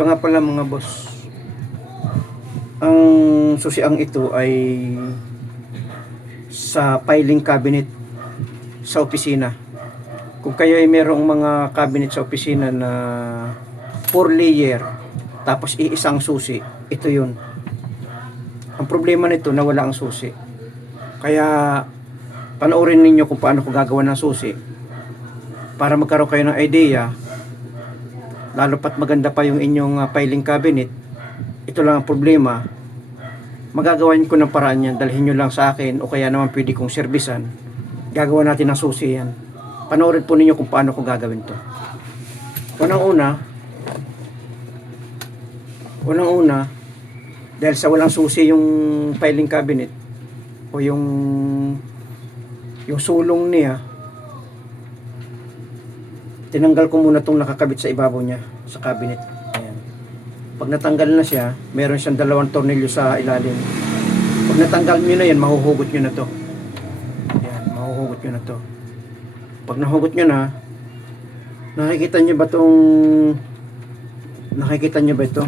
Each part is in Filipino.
Ito nga pala mga boss, ang susiang ito ay sa filing cabinet sa opisina. Kung kayo ay merong mga cabinet sa opisina na 4 layer tapos iisang susi, ito yun. Ang problema nito na wala ang susi. Kaya panoorin ninyo kung paano ko gagawa ng susi para magkaroon kayo ng idea, lalo pat maganda pa yung inyong filing cabinet. Ito lang ang problema, magagawan ko ng paraan yan, dalhin nyo lang sa akin o kaya naman pwede kong servisan, gagawa natin ng susi yan. Panoorin po ninyo kung paano ko gagawin to. Unang-una, dahil sa walang susi yung filing cabinet o yung sulong niya, tinanggal ko muna itong nakakabit sa ibabaw niya sa cabinet. Ayan. Pag natanggal na siya, meron siyang 2 tornilyo sa ilalim. Pag natanggal nyo na yan, mahuhugot nyo na to. Ayan, mahuhugot nyo na to. Pag nahugot nyo na, nakikita nyo ba ito?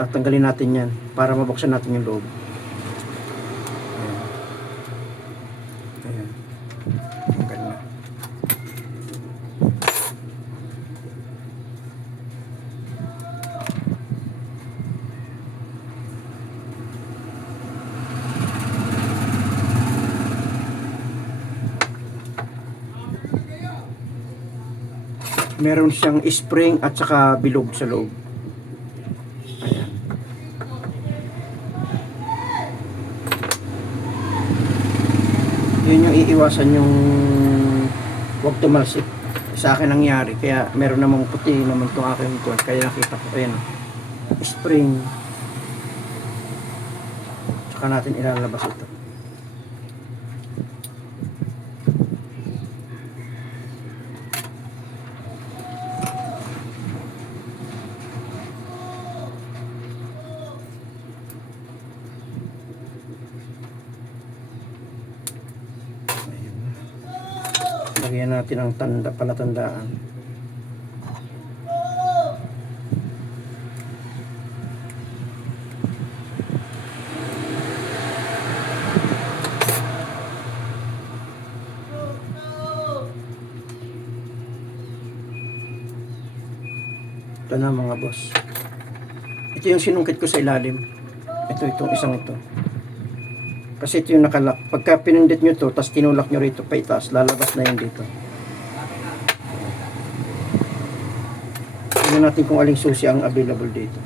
Tatanggalin natin yan para mabuksan natin yung loob. Ayan. Tanggal na. Meron siyang spring at saka bilog sa loob. Ayan. Yun yung iiwasan yung huwag tumalsik. Sa akin nangyari, kaya meron namang puti naman itong aking kuwan, kaya nakita ko. Ayan, spring. Tsaka natin ilalabas ito. Lagyan natin ang palatandaan. Ito na mga boss. Ito yung sinungkit ko sa ilalim. Itong isang ito. Kasi ito yung nakalock. Pagka pinindit nyo to, tapos tinulak nyo rito pa itaas, lalabas na yan dito. Tignan natin kung aling susi ang available dito.